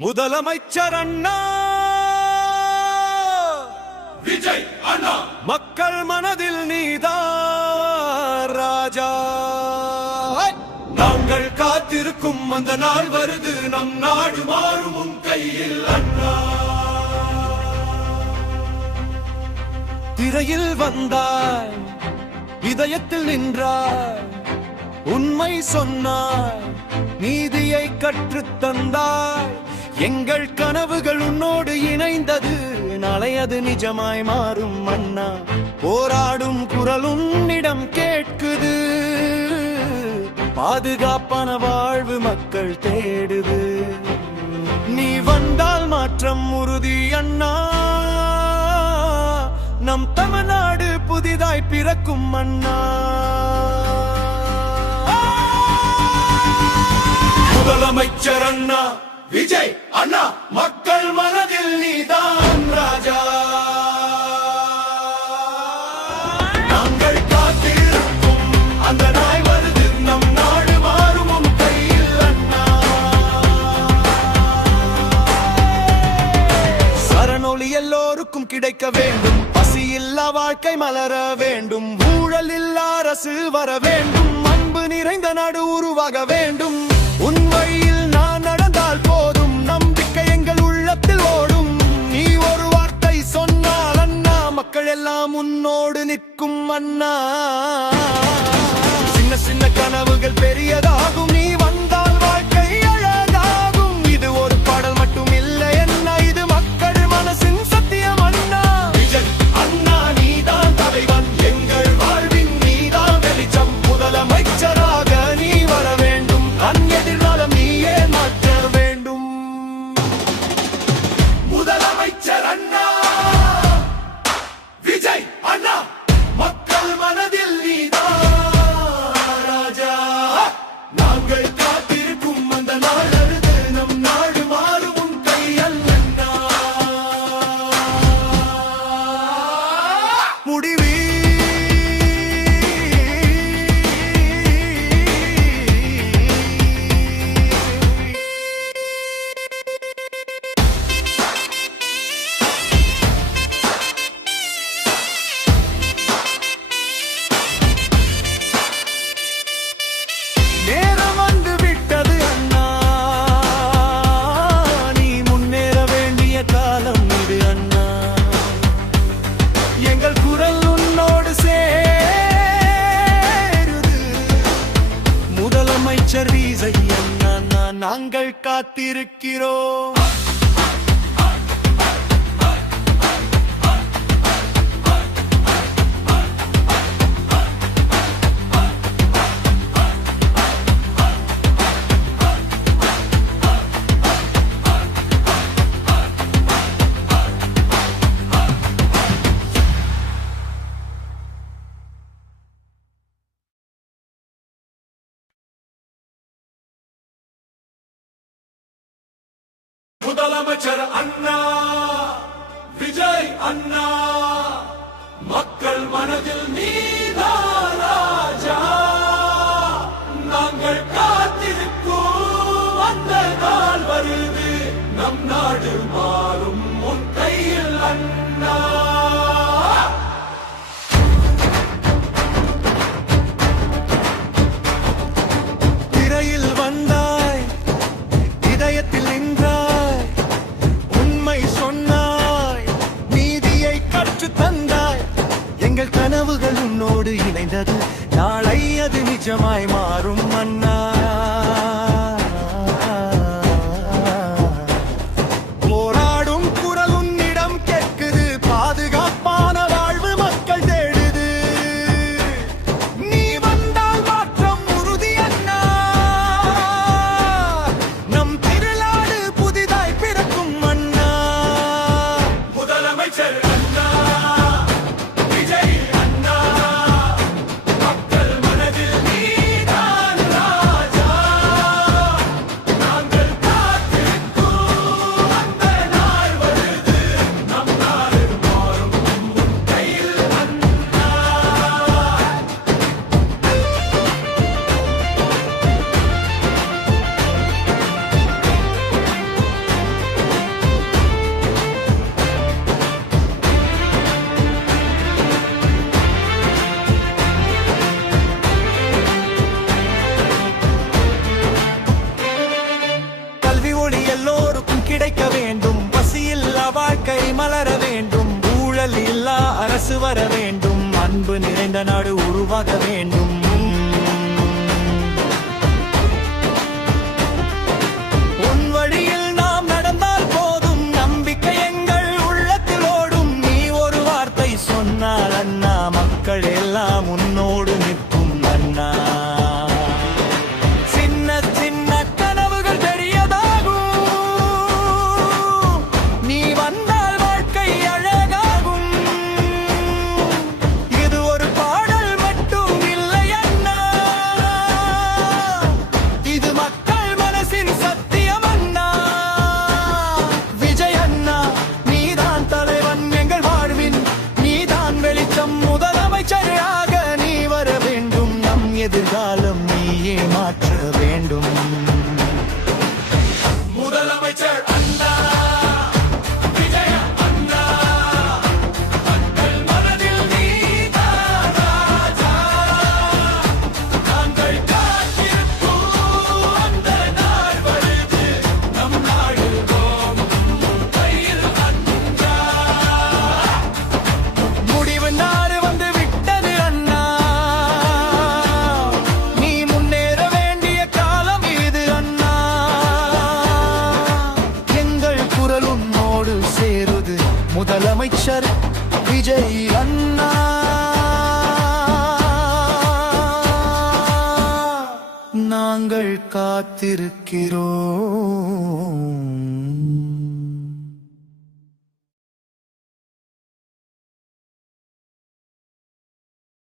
முதலமைச்சர் அண்ணா விஜய் அண்ணா, மக்கள் மனதில் நீதான் ராஜா. நாங்கள் காத்திருக்கும் அந்த நாள் வருது, நம் நாடு மாறும் உன் கையில் அண்ணா. திரையில் வந்தாய், இதயத்தில் நின்றாய், உண்மை சொன்னாய், நீதியை கற்றுத் தந்தாய். எங்கள் கனவுகள் உன்னோடு இணைந்தது, நாளை அது நிஜமாய் மாறும் அண்ணா. போராடும் குரல் உன்னிடம் கேட்குது, பாதுகாப்பான வாழ்வு மக்கள் தேடுது. நீ வந்தால் மாற்றம் உறுதி அண்ணா, நம் தமிழ்நாடு புதிதாய் பிறக்கும் அண்ணா. முதலமைச்சர் அண்ணா, விஜய் அண்ணா, மக்கள் மனதில் நீதான் ராஜா. நாங்கள் காத்திருக்கும் அந்த நாள் வருது, நம் நாடு மாறும் உன் கையில் அண்ணா. சரணொலி எல்லோருக்கும் கிடைக்க வேண்டும், பசியில்லா வாழ்க்கை மலர வேண்டும், ஊழல் இல்லா அரசு வர வேண்டும், அன்பு நிறைந்த நாடு உருவாக வேண்டும். உன் வழியில் நான் நடந்தால் போதும், நம்பிக்கை எங்கள் உள்ளத்தில் ஓடும். நீ ஒரு வார்த்தை சொன்னால் அண்ணா, மக்கள் எல்லாம் உன்னோடு நிற்கும் அண்ணா. சின்ன சின்ன கனவுகள் பெரியதாகும், நீ வந்தால் வாழ்க்கை அழகாகும். இது ஒரு பாடல் மட்டும் இல்லை என்ன, இது மக்கள் மனசின் சத்தியம் அண்ணா. விஜய் அண்ணா, நீதான் தலைவன், எங்கள் வாழ்வின் நீதான் வெளிச்சம். முதலமைச்சராக நீ வர வேண்டும், அன் எதிர்காலம் நீயே மாற்ற வேண்டும். முதலமைச்சர் அண்ணா, விஜய் அண்ணா, மக்கள் மனதில் நீதான் ராஜா. நாங்கள் காத்திருக்கும் அந்த நாள் வருது, நம் நாடு மாறும் உன் கையில் அண்ணா. முடிவி நேரம் வந்து விட்டது அண்ணா, நீ முன்னேற வேண்டிய காலம் இது அண்ணா. எங்கள் குரல் உன்னோடு சேருது, முதலமைச்சர் விஜய் அண்ணா, நாங்கள் காத்திருக்கிறோம். முதலமைச்சர் அண்ணா, விஜய் அண்ணா, மக்கள் மனதில் நீதான் ராஜா. நாங்கள் காத்திருக்கும் அந்த நாள் வருது, நம் நாடு மாறும் உன் கையில் அண்ணா. திரையில் வந்தாய், இதயத்தில் நின்றாய், உண்மை சொன்னாய், நீதியை கற்றுத் தந்தாய். எங்கள் கனவுகள் உன்னோடு இணைந்தது, நாளை அது நிஜமாய் மாறும் அண்ணா. போராடும் குரல் உன்னிடம் கேட்குது, பாதுகாப்பான வாழ்வு மக்கள் தேடுது. நீ வந்தால் மாற்றம் உறுதி அண்ணா, நம் திருநாடு புதிதாய் பிறக்கும் அண்ணா. முதலமைச்சர் அண்ணா, விஜய் அண்ணா, மக்கள் மனதில் நீதான் கிடைக்க வேண்டும், பசியில்லா வாழ்க்கை மலர வேண்டும், ஊழல் இல்லா அரசு வர வேண்டும், அன்பு நிறைந்த நாடு உருவாக வேண்டும். உன் வழியில் நாம் நடந்தால் போதும், நம்பிக்கை எங்கள் உள்ளத்தில் ஓடும். நீ ஒரு வார்த்தை சொன்னால் அண்ணா, மக்கள் எல்லாம் உன்னோடு நிற்கும் அண்ணா. சின்ன சின்ன கனவுகள் பெரியதாகும், நீ வந்தால் வாழ்க்கை அழகாகும். இது ஒரு பாடல் மட்டும் இல்லை அண்ணா, இது மக்கள் மனசின் சத்தியம் அண்ணா. விஜய் அண்ணா, நீதான் தலைவன் எங்கள் வாழ்வின், நீதான் வெளிச்சம், முதலமைச்சராக நீ வர வேண்டும். நம் எதிர்காலம் நீயே மாற்ற வேண்டும். முதலமைச்சர் அண்ணா, விஜய அண்ணா, மக்கள் மனதில் நீதான் ராஜா. நாங்கள் காத்திருக்கும் அந்த நாள் வருது, நம் நாடு உன் கையில் அண்ணா. முடிவு நாடு வந்து விட்டது அண்ணா, நீ முன்னேற வேண்டிய காலம் இது அண்ணா. எங்கள் குரல் உன்னோடு சேருது, முதலமைச்சர் விஜய் அண்ணா. நாங்கள் காத்திருக்கிறோம்.